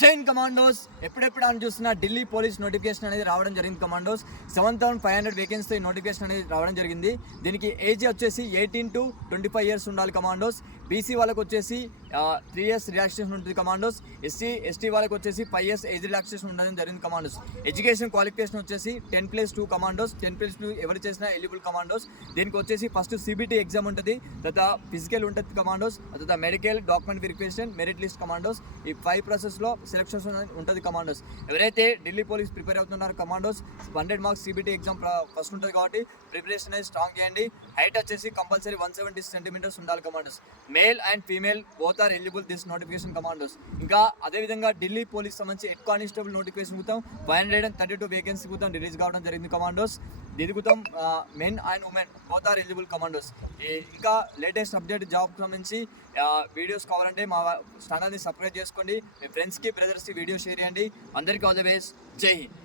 Chain commandos ఎప్పుడెప్పుడు అని చూస్తున్న ఢిల్లీ పోలీస్ నోటిఫికేషన్ అనేది రావడం జరిగింది. కమాండోస్ 7,500 వేకెన్సీ నోటిఫికేషన్ అనేది రావడం జరిగింది. దీనికి ఏజ్ వచ్చేసి 18 to 25 years ఉండాలి కమాండోస్. బీసీ వాళ్ళకి వచ్చేసి 3 years రిలాక్సేషన్ ఉంటుంది కమాండోస్. ఎస్టీ వాళ్ళకి వచ్చేసి 5 years ఏజ్ రిలాక్సేషన్ ఉండడం జరిగింది కమాండోస్. ఎడ్యుకేషన్ క్వాలిఫికేషన్ వచ్చేసి 10+2 కమాండోస్. 10+2 ఎవరు చేసినా ఎలిజిబుల్ కమాండోస్. దీనికి వచ్చేసి ఫస్ట్ CBT ఎగ్జామ్ ఉంటుంది, తర్వాత ఫిజికల్ ఉంటుంది కమాండోస్, తర్వాత medical document verification, merit list commandos. ఈ 5 ప్రాసెస్లో సెలెక్షన్ ఉంటుంది కమాండోస్. ఎవరైతే ఢిల్లీ పోలీస్ ప్రిపేర్ అవుతున్నారో commandos 100 marks CBT exam first ఉంటుంది కాబట్టి ప్రిపరేషన్ అనేది స్ట్రాంగ్ చేయండి. హైట్ వచ్చేసి కంపల్సరీ 170 centimeters ఉండాలి commandos. Male and female both are eligible this notification commandos. ఇంకా అదేవిధంగా ఢిల్లీ పోలీస్ సంబంధించి హెడ్ కానిస్టేబుల్ నోటిఫికేషన్ గుతాం 532 వేకెన్సీ గుతాం రిలీజ్ కావడం జరిగింది కమాండోస్. దీని గుతాం men and women both are eligible commandos. ఇంకా లేటెస్ట్ అప్డేట్ జాబ్ సంబంధించి వీడియోస్ కావాలంటే మా ఛానల్ని సబ్స్క్రైబ్ చేసుకోండి. మీ ఫ్రెండ్స్కి బ్రదర్స్కి వీడియో షేర్ చేయండి. అందరికీ ఆల్ ది బెస్ట్. జై హింద్.